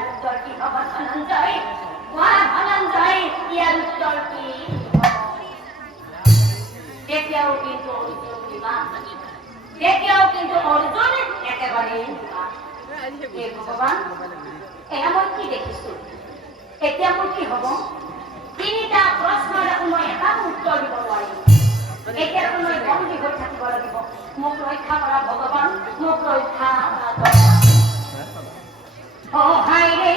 ইয়ার উত্তর কি হবে ধনঞ্জয়? ধনঞ্জয় ইয়ার উত্তর কি? দেখলেও কিন্তু অর্জুন বিমান, দেখলেও কিন্তু অর্জুন একেবারে ভগবান এমন কি দেখিছ? এতিয়া মোৰ কি হব? তিনিটা প্ৰশ্নৰ মই এটা উত্তৰ দিব নোৱাৰিম। এতিয়া মই বন্দী হৈ থাকিব লাগিব। মোক ৰক্ষা কৰা ভগৱান, মোক ৰক্ষা কৰা। অ হাই ৰে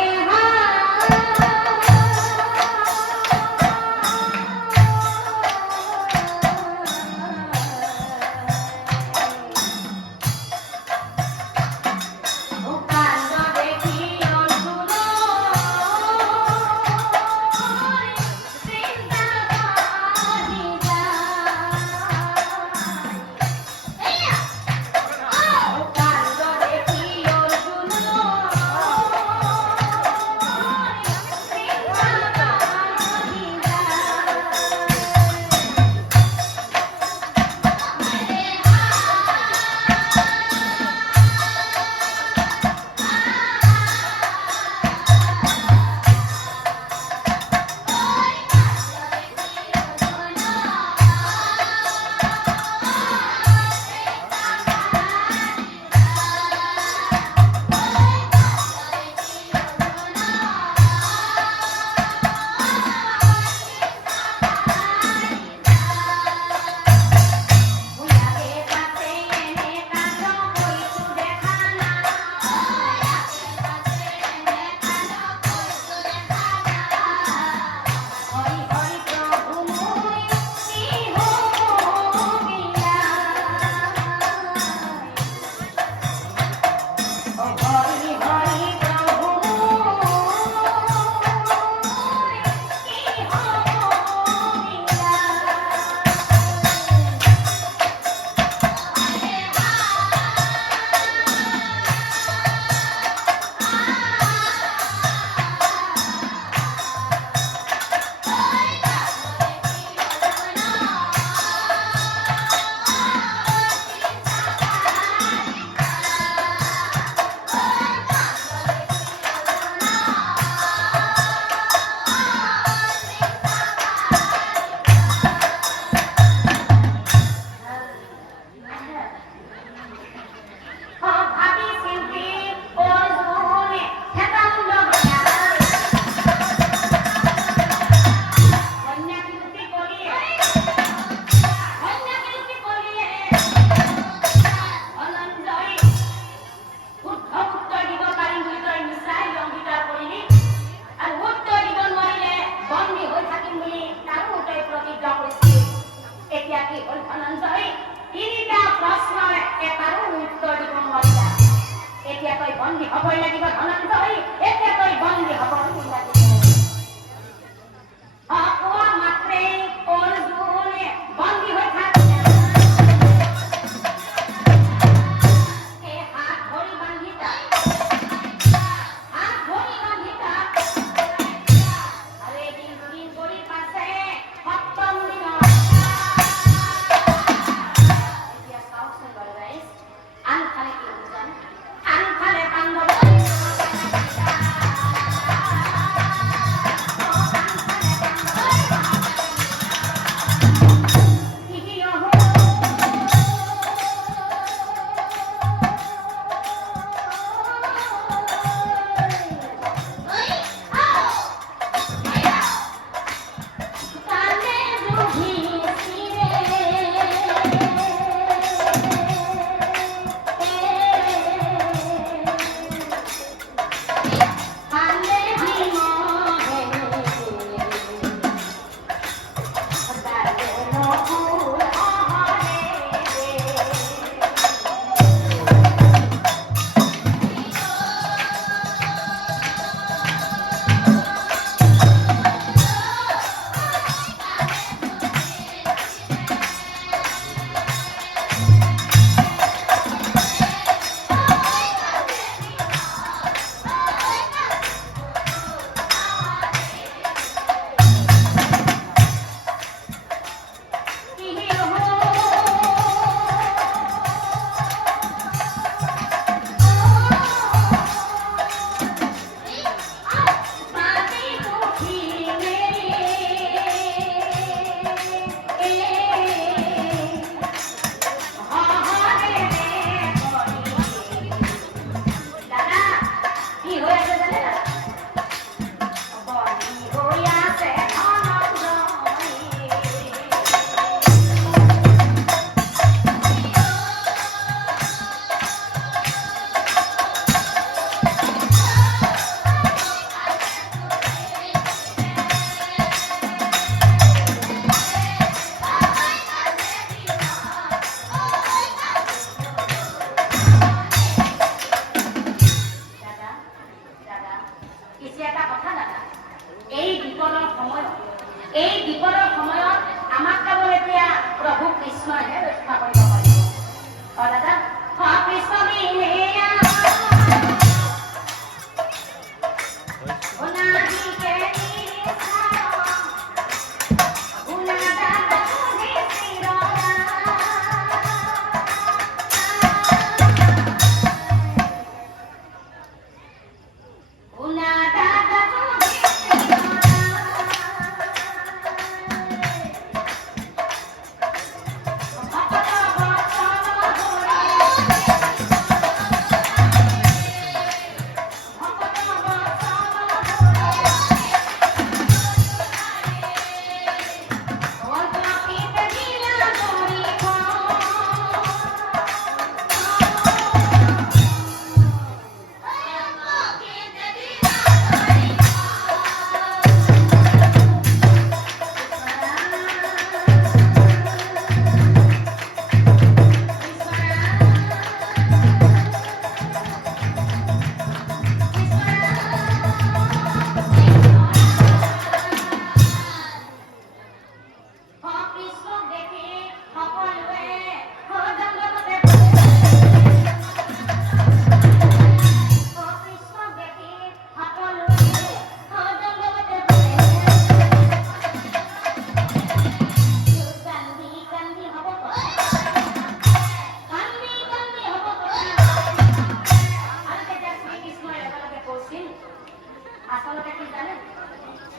পিছে এটা কথা দাদা, এই বিপদৰ সময়ত আমাক কেৱল এতিয়া প্ৰভু কৃষ্ণইহে ৰক্ষা কৰিব পাৰিব। অ দাদা, কৃষ্ণ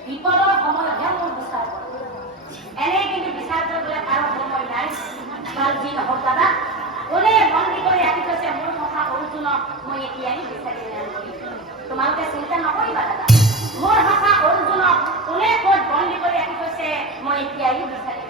বিপদৰ সময়তহে মোৰ বিচাৰ কৰে। এনে কিন্তু বিচাৰ কৰিবলৈ কাৰো সময় নাই। ভাল যি নহওক দাদা, কোনে বন্দী কৰি ৰাখি থৈছে মোৰ কথা অৰ্জুনক মই এতিয়াই বিচাৰি তোমালোকে চিন্তা নকৰিবা দাদা। মোৰ ভাষা অৰ্জুনক কোনে ক'ত বন্দী কৰি ৰাখি থৈছে মই এতিয়াই বিচাৰি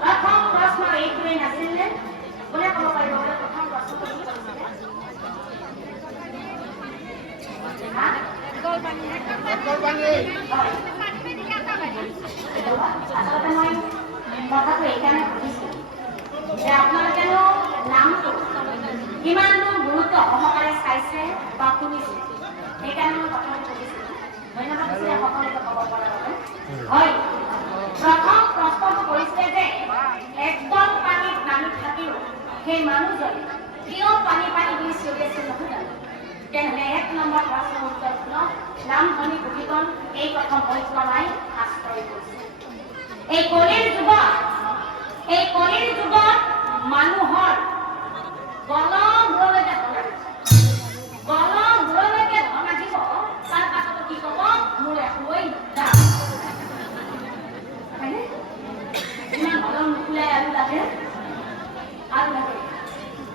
প্ৰথম প্ৰশ্ন এইটোৱে নাছিলে কোনে ক'ব পাৰিব বোলে প্ৰথম প্ৰশ্নটো কি কৰিছিলে আচলতে মই কথাটো এইকাৰণে সুধিছোঁ যে আপোনালোকেনো নামটো কিমান গুৰুত্ব সহকাৰে চাইছে বা শুনিছে সেইকাৰণে মই কথাটো সুধিছোঁ ধন্যবাদ দিছিলে সকলোকে ক'ব পৰাৰ বাবে হয় প্ৰথম প্ৰশ্নটো কৰিছিলে যে একদম পানীত নামি থাকিও সেই মানুহজনে কিয় পানী পানী বুলি চিঞৰি আছিল নহয় জানো তেনেহ'লে 1 নম্বৰ প্ৰশ্নৰ উত্তৰ শুনক নামধনী বুদ্ধিগণ এই কথা মই কোৱা নাই আশ্ৰয় কৰিছে এই কলিৰ যুগত মানুহৰ গলমূৰলৈকে ধন আহিব তাৰ পাছতো কি ক'ব মোৰ একোৱেই যাম হয়নে ইমান গলম নুকুলাই আৰু লাগে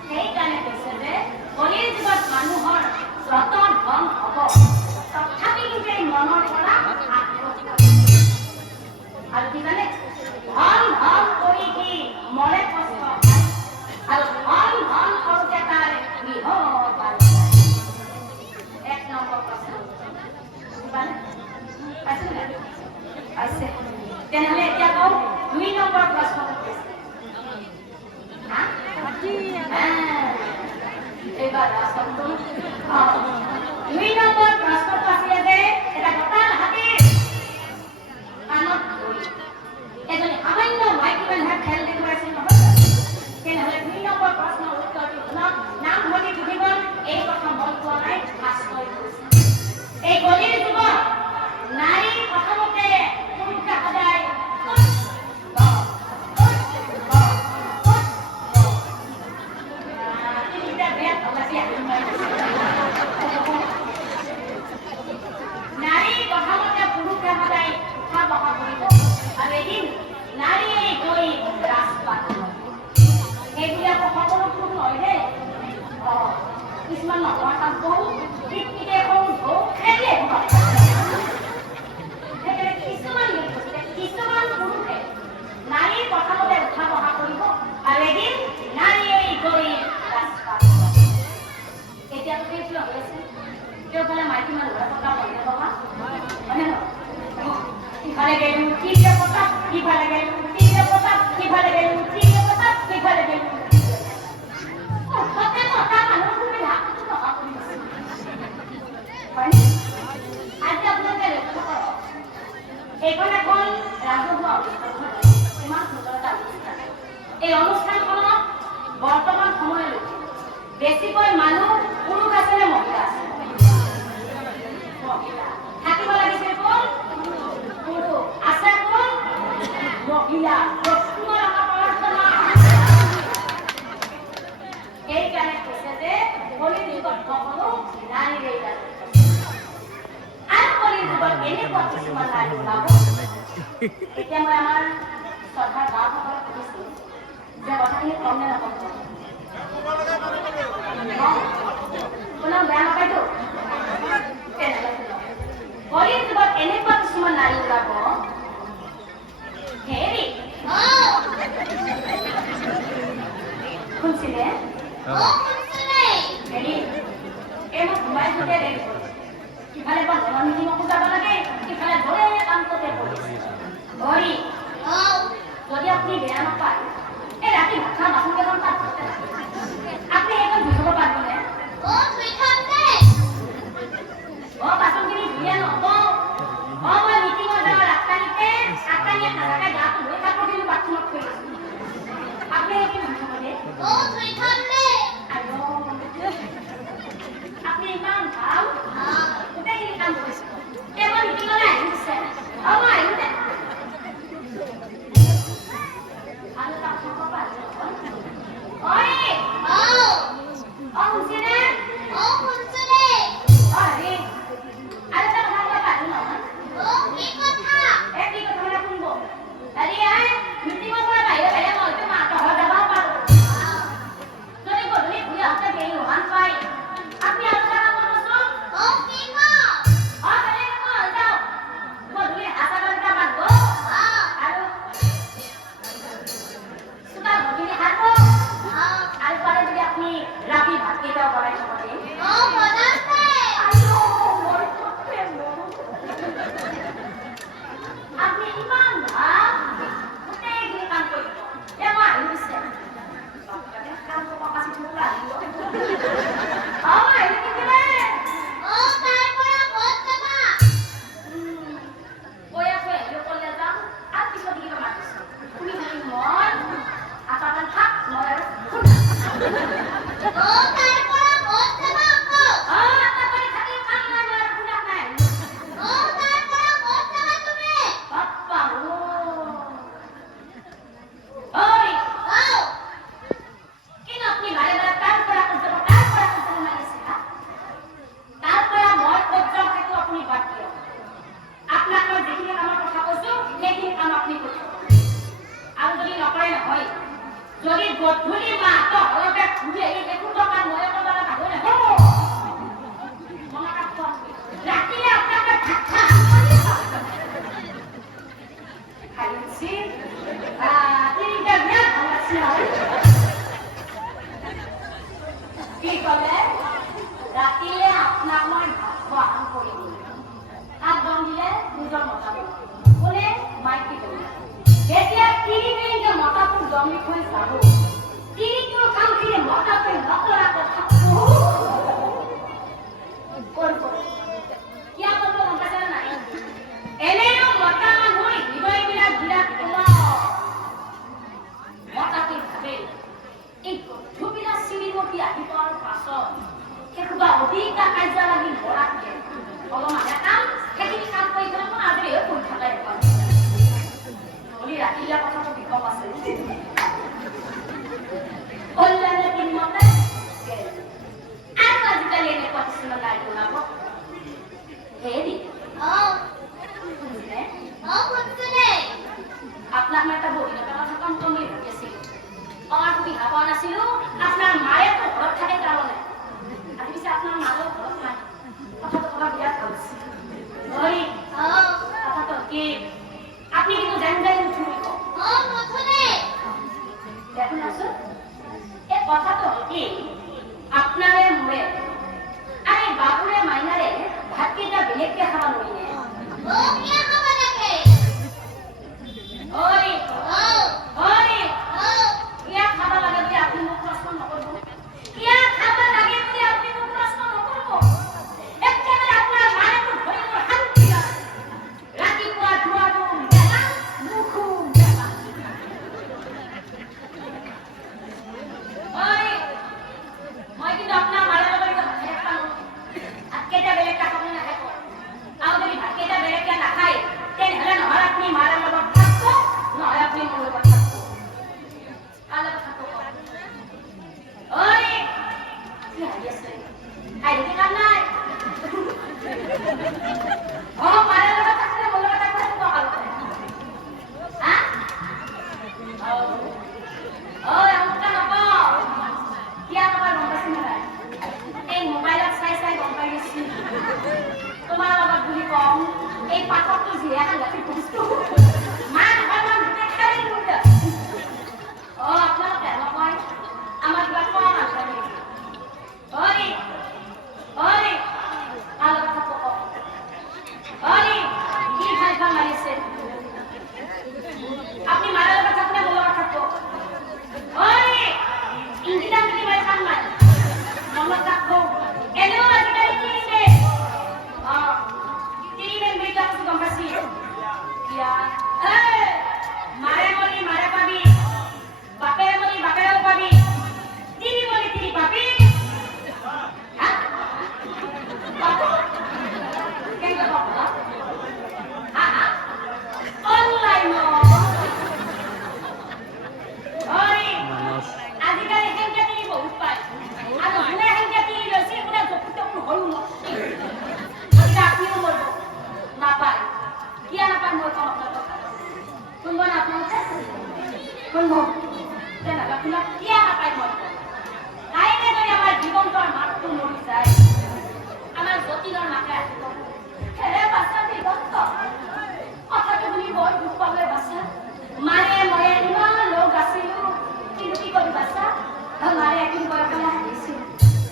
সেইকাৰণে কৈছে যে কলিৰ যুগত মানুহৰ যত ধন হ'ব তথাপি কিন্তু এই মনৰ পৰা আৰু কি জানে ধন কৰি কি মৰে কষ্ট আৰু ধন কৰোঁতে তাৰ গৃহ এক নম্বৰ প্ৰশ্ন পাইছে তেনেহ'লে এতিয়া কওঁ 2 নম্বৰ প্ৰশ্নটো কৈছে এইবাৰ ৰাষ্ট্ৰটো 2 নম্বৰ প্ৰশ্নটো আছিলে যে এটা গোটাল হাতীৰ কাণত ধৰি এজনী সামান্য মাইকী মানুহে খেল দেখুৱাইছিল নহয় তেনেহ'লে 2 নম্বৰ প্ৰশ্নৰ উত্তৰটো শুনক নামধনী বুদ্ধিগণ এই কথা মই কোৱা নাই আশ্ৰয় কৰিছে এই কলিৰ যুগত নাৰী প্ৰথমতে পুৰুষে সদায় কিছুমান নহয় তাত বহু টিকটিকে সৰু খেলি কিছুমান পুৰুষে নাৰীৰ প্ৰথমতে উঠা বহা কৰিব আৰু এদিন নাৰীয়ে গৈ ৰাস্তাত এতিয়াতো সেইটো হৈ আছে তেওঁফালে মাইকী মানুহৰ কথা বন্ধ পাবা হয়নে নহয় ইফালে গেলো তিৰিয়ে পতাপ সিফালে গেলো তিৰিয়ে পতাপ সিফালে গেলো তিৰিয়ে পতাপ সিফালে গেলো আজি আপোনালোকে লক্ষ্য কৰক এইখন এখন ৰাজহুৱা অনুষ্ঠান ইমান সুন্দৰ এটা অনুষ্ঠান এই অনুষ্ঠানখনত বৰ্তমান সময়লৈকে বেছিকৈ মানুহ পুৰুষ আছে নে মহিলা আছে মহিলা থাকিব লাগিছে কোন পুৰুষ আছে কোন মহিলা এইকাৰণে কৈছে যে কলিৰ যুগত সকলো নাৰীৰে আৰু কলিৰ যুগত এনেকুৱা কিছুমান নাৰী ওলাব এতিয়া মই আমাৰ শ্ৰদ্ধাৰ গাঁওসকলক সুধিছোঁ যে কথাখিনি কম নে নকম কোনো বেয়া নাপায়তো কলিৰ যুগত এনেকুৱা কিছুমান নাৰী ওলাব হেৰি শুনছিলে হেৰি এই মই ঘুমাই থোতে দেৰি ইফালে বন্ধন মিটিঙকো যাব লাগে ইফালে ঘৰে কামটোতে পৰিছে ঘড়ী যদি আপুনি বেয়া নাপায় এই ৰাতি ভাত খোৱা বাচন কেইখন তাত আপুনি সেইখন ধুই থব পাৰিবনে বাচনখিনি ধুইয়ে নহ'ব মই মিটিঙত যাওঁ ৰাস্তানিতে নাথাকে গাটো ধুই কাপোৰখিনি বাথৰুমত থৈ দিছোঁ আপুনি সেইখিনি ধুই থব দেই আপুনি ইমান ভাল গোটেইখিনি কাম কৰিছে মই মিটিঙলৈ আহিছে মই আহিছে আৰু তাক ক'ব পাৰিব শুনিছেনে হেৰি আৰু এটা কথা ক'ব পাৰিব নহয় কি কথা মানে শুনিব হেৰি মিটিঙৰ পৰা বাহিৰে বাহিৰে মই মাহঁতৰ ঘৰত যাব পাৰোঁ গধূলি মাহঁতৰ ঘৰতে ঘূৰি আহি একো টকা মই ক'ৰবাত ভাগৰ নাহে ৰাতিলে আপোনালোকে ভাত খাইছি তিনিটা বিৰাট ভাল আছিল কি ক'লে ৰাতিলে আপোনাক মই ভাত খোৱাম কৰি দিম হাত বন দিলে নিজৰ মতা কোনে মাইকী কৰিলে যেতিয়া তিনিদিনকে মতাটোক জমি থৈ যাব তিনিটোৰ কামখিনি মতাটোৱে নকৰাকৈ থাকো কৰিব কিয় কৰিব গম পাইছেনে নাই এনেও মতা মানুহ হৃদয়বিলাক বিৰাট কোমল মতাটোৱে ভাবে এই গধূবিলাক চিৰিমতি আহি পোৱাৰ পাছত সেইসোপা অধিকা কাজিয়া লাগি মৰাতকে অলপমানে কাম সেইখিনি কাম কৰি পেলাই মই আজৰি হৈ পৰি থাকাই পাওঁ বুলি ৰাতিলে কথাটো বিকম আছে কল্যাণে কিনমতে আৰু আজিকালি এনেকুৱা কিছুমান গাড়ী ওলাব হেৰি আপোনাক মই এটা বহিলতাৰ কথা কম কম বুলি ভাবি আছিলো আমাৰ সুবিধা পোৱা নাছিলো আপোনাৰ মায়েতো ঘৰত থাকে কাৰণে আজি পিছে আপোনাৰ মায়েও ঘৰত নাই কথাটো ক'বা বিৰাট ভাল হৈছে কথাটো কি আপনি কিন্তু জানি জানি উঠিব দেখুন আছো এই কথাটো হল কি আপনারে মোরে আরে বাবুরে মাইনারে ভাতকেইটা বেলেগকে খাবা নোৱাৰিনে কিয় খাবা লাগে বুলি আপনি মোক প্ৰশ্ন নকৰিব কিয় খাবা লাগে বুলি আপনি মোক প্ৰশ্ন নকৰিব একেবাৰে আপোনাৰ মায়ে মোক ধৰি মোৰ শান্তি লাগে ৰাতিপুৱা ধোৱাটো বেলা মুখো বেলা মই কিন্তু আপোনাৰ মাৰে লগত ভাত খাওঁ ভাতকেইটা বেলেগকে খাব নাখাব আৰু যদি ভাতকেইটা বেলেগকে নাখায় তেনেহ'লে নহয় আপুনি মাৰে লগত থাকব নহয় আপুনি মোৰ লগত থাকব কাৰ লগত থাকব কি হাঁহি আছে হাঁহি কাম নাই মাৰে লগত থাকিলে মোৰ লগত থাকিলে টকা লয় হা আমুকটা নকওঁ কিয় নকয় গম পাইছি নাই এই মোবাইলত চাই চাই গম পাই গৈছি তোমাৰ লগত বুলি কম এই পাঠকটো যিহে সাংঘাতিক বস্তু মান সন্মান গোটেই খালি মুঠে আপোনালোকে নকয় আমাৰ কিবা কোৱা নাথাকে কাৰ লগত থাকব কওক কি ভাল ভাল মাৰিছে আপনি মাৰাৰ লগত থাকলে মোৰ লগত থাকব ইংগিতা বুলি মই কাম নাই মনত ৰাখব এনেও আজিকালি কি দিছে তিনিদিন বুলি কৈছো গম পাইছি মাৰে মলি মাৰে পাবি বাপেৰে মলি বাপেৰেও পাবি তিনি মলি তিনি পাবি আজিকালি সংখ্যা তিনি বহুত পায় আৰু যোনে সংখ্যা তিনি লৈছে কোনে জপুটপুৰ হয়ো গতিকে আপুনিও মৰিব নাপায় কিয় নাপায় মই কম আপোনালোকক শুনব না আপোনালোকে শুনব তেনেহ'লে আপোনাক কিয় নাপায় মই কাইলৈ যদি আমাৰ জীৱনটোৰ মাতটো মৰি যায় আমাৰ যতীনৰ মাকে আহিব হেৰে বাচ্চা দিগন্ত কথাটো শুনি বৰ দুখ পালে বাচ্চা মাৰে ময়ে ইমান লগ আছিলো কিন্তু কি কৰি বাচ্চা মাৰে একদিন বয়সলৈ আহিছিল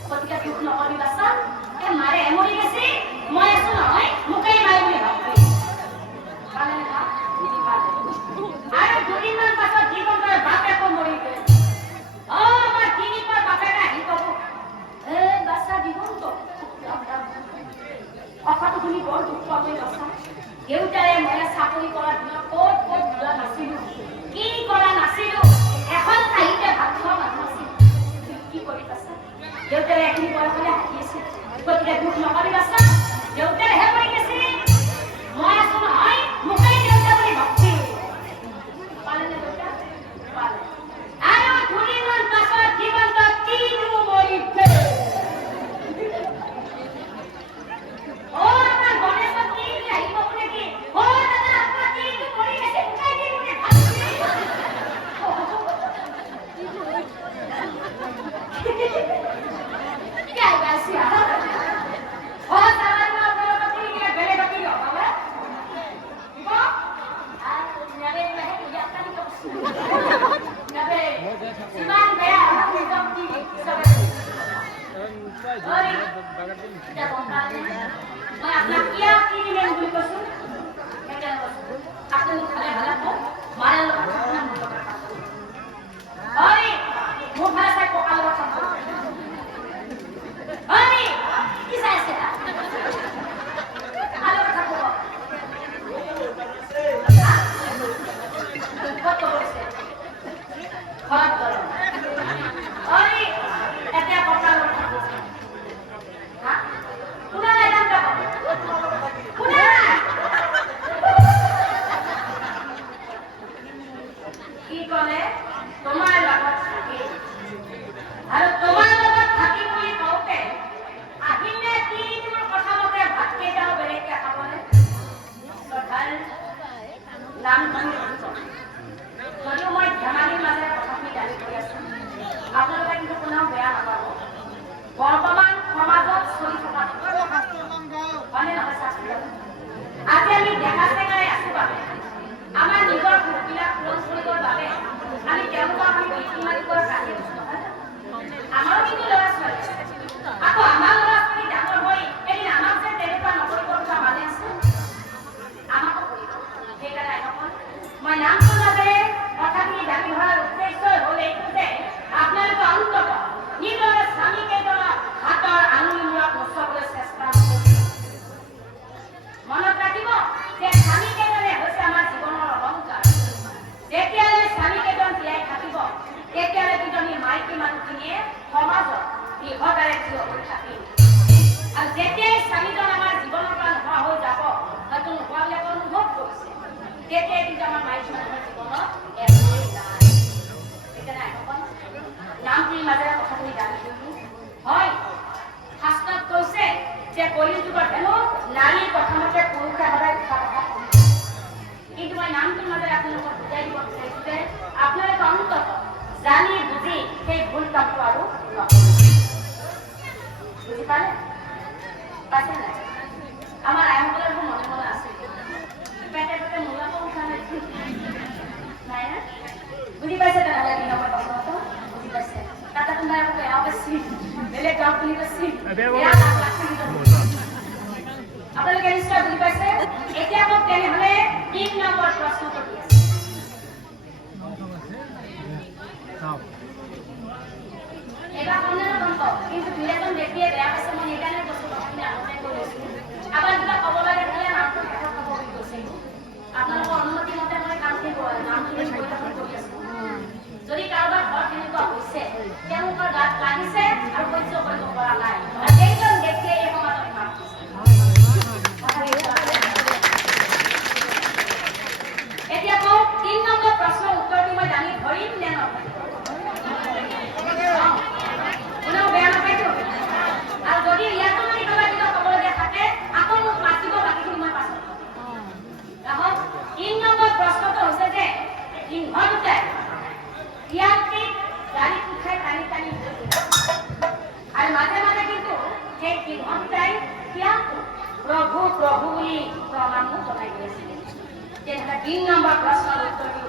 গতিকে দুখ নকৰি বাচ্চা মাৰে মৰি গেছি মই আছো নহয় মোকেই মাৰে বুলি ভাবি পালে না আৰু দুদিনমান পাছত জীৱনটোৰ বাপেকো মৰি গ'ল আমাৰ তিনিপৰ বাপেকে আহি ক'ব বাচ্চা দিগন্ত কথাটো শুনি বৰ দুখ পালে বাচ্চা দেউতাৰে মই চাকৰি কৰাৰ দিনত ক'ত ক'ত যোৱা নাছিলো কি কৰা নাছিলো এখন ঠাইতে ভাত খোৱা মানুহ আছিল কি কৰি বাচ্চা দেউতাৰে এখিনি বয়সলৈ হাঁহি আছিল গতিকে দুখ নকৰি বাচ্চা দেউতাৰেহে মৰি গেছি মই আছো নহয় মোকেই দেউতা বুলি ভাবছি পালেনে দেউতা পালে আৰু দুদিনমান পাছত জীৱন্ত তিনিও মৰি গ'ল আমাৰ গণেশত তিনি আহিব বোলে কি দাদা আপোনাৰ তিনিটো মৰি গেছে উঠাই দিম বুলি ভাবছি এটা গম পালে মই আপোনাক কিয় কি দিলে বুলি কৈছো সেইকাৰণে কৈছো আপুনি মোক খালে ভাল পাব মাৰে লগত আপোনাৰ মোৰ লগত অৰে মোৰ ভাল চাই কঁকাল লগত অৰে কি চাই আছে আৰু কথা ক'ব কত কৰিছে ঘৰত গৰম অৰে এতিয়া কঁকাল লগত হা কোনে নাই দাম যাব কোনে কি ক'লে তোমাৰ লগত থাকি আৰু তোমাৰ লগত থাকি বুলি কওঁতে আহিলে তিনিদিনৰ কথা মতে ভাত কেইটাও বেলেগকে খাবনে শ্ৰদ্ধাৰ নাম ধৰি যদিও মই ধেমালিৰ মাজেৰে কথাখিনি দাবী কৰি আছো আপোনালোকে কিন্তু কোনেও বেয়া নাপাব বৰ্তমান সমাজত চলি থকা হয়নে নহয় শাস্তি আজি আমি ডেকা চেঙাই আছো বাবে আমাৰ নিজৰ ভোকবিলাক পূৰণ কৰিবৰ বাবে আমি তেওঁলোকক আমি বৃত্তি মালিকৰ কাহিনী আমাৰো কিন্তু ল'ৰা ছোৱালী আকৌ আমাৰ ল'ৰা ছোৱালী ডাঙৰ হৈ এদিন আমাক যে তেনেকুৱা নকৰিব কথা মানে আছে আমাকো কৰিব সেইকাৰণে মই নামটোৰ মাজেৰে কথাখিনি দাবী ধৰাৰ উদ্দেশ্যই হ'ল এইটো যে আপোনালোকে অন্তত নিজৰ স্বামী কেইজনৰ হাতৰ আঙুলি মূৰত নচুৱাবলৈ চেষ্টা কৰিব মনত ৰাখিব যে স্বামী কেইজনে হৈছে আমাৰ জীৱনৰ অলংকাৰ যেতিয়ালৈ স্বামী কেইজন জীয়াই থাকিব তেতিয়ালৈ দুজনী মাইকী মানুহখিনিয়ে সমাজত দীৰ্ঘকালে থিয় হৈ থাকিব আৰু যেতিয়াই স্বামীজন আমাৰ জীৱনৰ পৰা নোহোৱা হৈ যাব হয়তো নোহোৱাবিলাক অনুভৱ কৰিছে তেতিয়াই কিন্তু আমাৰ মাইকী মানুহৰ জীৱনত একোৱেই নাই সেইকাৰণে নামটিৰ মাজেৰে কথাখিনি দাবী কৰিলো হয় শাস্ত্ৰত কৈছে যে কলিৰ যুগত হেনো নাৰীৰ প্ৰথমতে পুৰুষে সদায় দুটা কথা কিন্তু মই নামটোৰ মাজেৰে আপোনালোকক বুজাই দিব বিচাৰিছো যে আপোনালোকে অন্তত জানি বুজি সেই ভুল কামটো আৰু বুজি পালে পাইছে নাই আমাৰ আইসকলৰ মনে মনে আছে পেটে পেটে মূলাকো উঠা নাই নাই না বুজি পাইছে তেনেহ'লে কি নম্বৰ প্ৰশ্নটো বুজি পাইছে তাতে কোনোবাই আকৌ বেয়াও পাইছি বেলেগ গাঁও বুলি কৈছি আপোনালোকে নিশ্চয় বুজি পাইছে এতিয়া মোক তেনেহ'লে 3 নম্বৰ প্ৰশ্নটো দি আছে এবাৰ কোনেও গম পাব কিন্তু দুজন ব্যক্তিয়ে বেয়া পাইছে মই সেইকাৰণে কৈছো কথাখিনি আগতে কৈ লৈছো আবার কিবা ক'ব লাগে তাহলে নামটো কথা ক'ব কৈছে আপোনালোকৰ অনুমতি মতে মই কামখিনি নামখিনি কৈ কৰি আছো যদি কাৰোবাৰ ঘৰত তেনেকুৱা হৈছে তেওঁলোকৰ গাত লাগিছে আৰু সহ্য কৰিব পৰা নাই আৰু সেইজন ব্যক্তিয়ে এই সমাজত নাম এতিয়া মোক 3 নম্বৰ প্ৰশ্নৰ উত্তৰটো মই জানি ধৰিম নে নধৰিম কোনেও বেয়া নাপাইতো আৰু যদি ইয়াতো যদি কিবা কিবা ক'বলগীয়া থাকে আকৌ মোক মাতিব বাকীখিনি মই পাছত ৰাহক 3 নম্বৰ প্ৰশ্নটো হৈছে যে সিংহটোতে ইয়াতকে গাড়ী উঠাই টানি টানি আৰু মাজে মাজে কিন্তু সেই সিংহটোতাই ইয়াকো প্ৰভু প্ৰভু বুলি প্ৰমাণো জনাই গৈছিলে যেনেকৈ 3 নম্বৰ প্ৰশ্নৰ উত্তৰ দি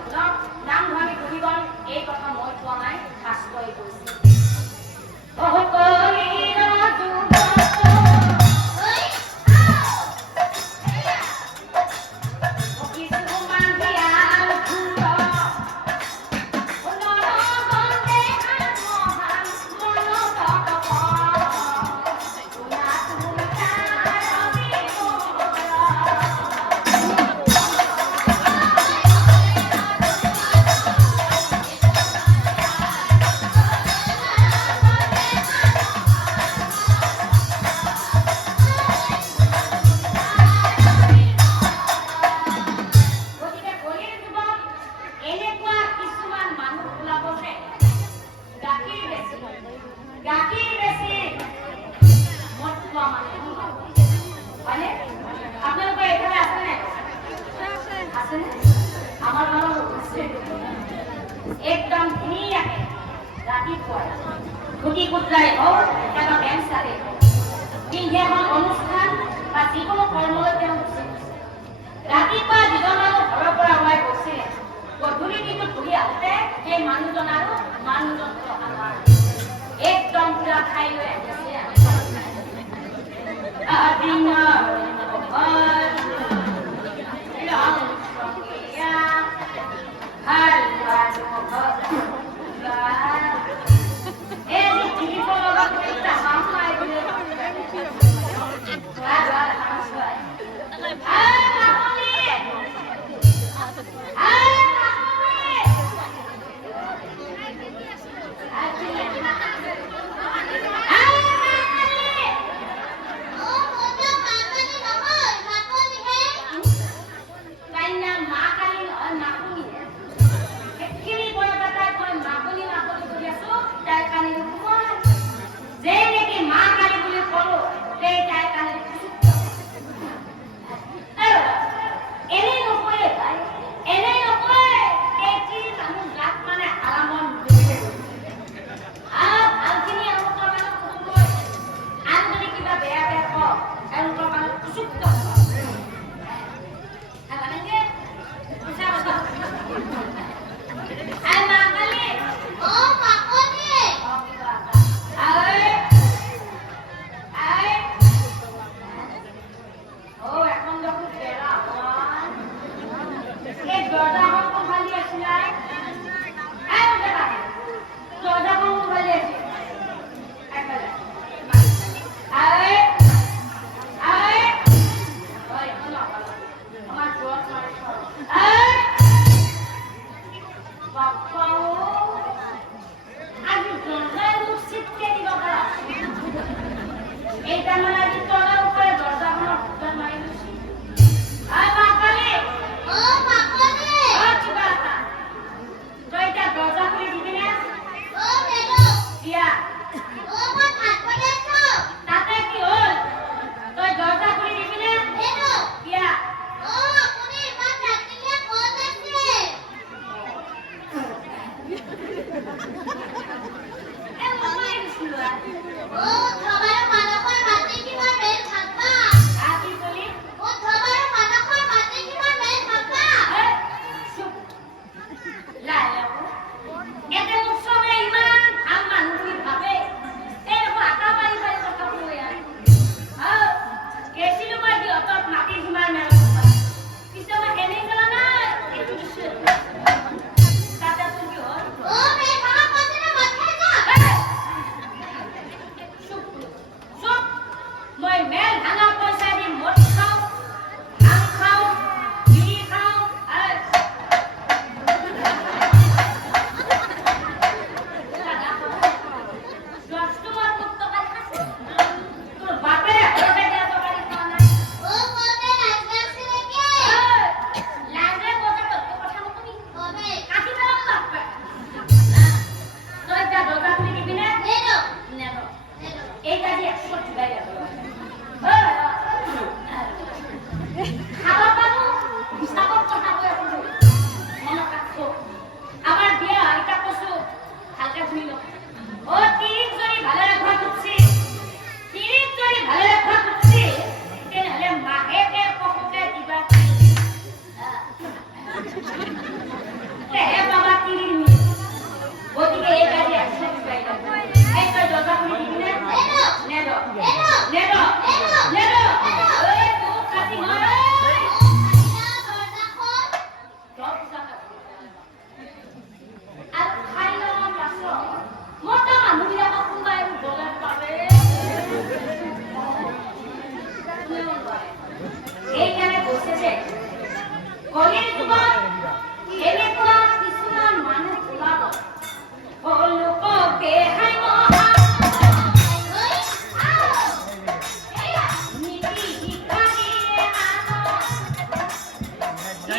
নাম ভাবি ঘূৰিবন এই কথা মই কোৱা নাই শাস্ত্ৰই কৈছে एकदम धुनीयाके ৰাতিপুৱাই ধুতি কুটৰাই হওক এটা বেঞ্চ চালে পিন্ধি এখন অনুষ্ঠান বা যিকোনো কৰ্মলৈ তেওঁ গুচি ৰাতিপুৱা যিজন মানুহ ঘৰৰ পৰা ওলাই গৈছিলে গধূলি কিন্তু ঘূৰি আহোঁতে সেই মানুহজন আৰু মানুহজন একদম পুৰা খাই লৈ আহিছে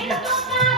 Ini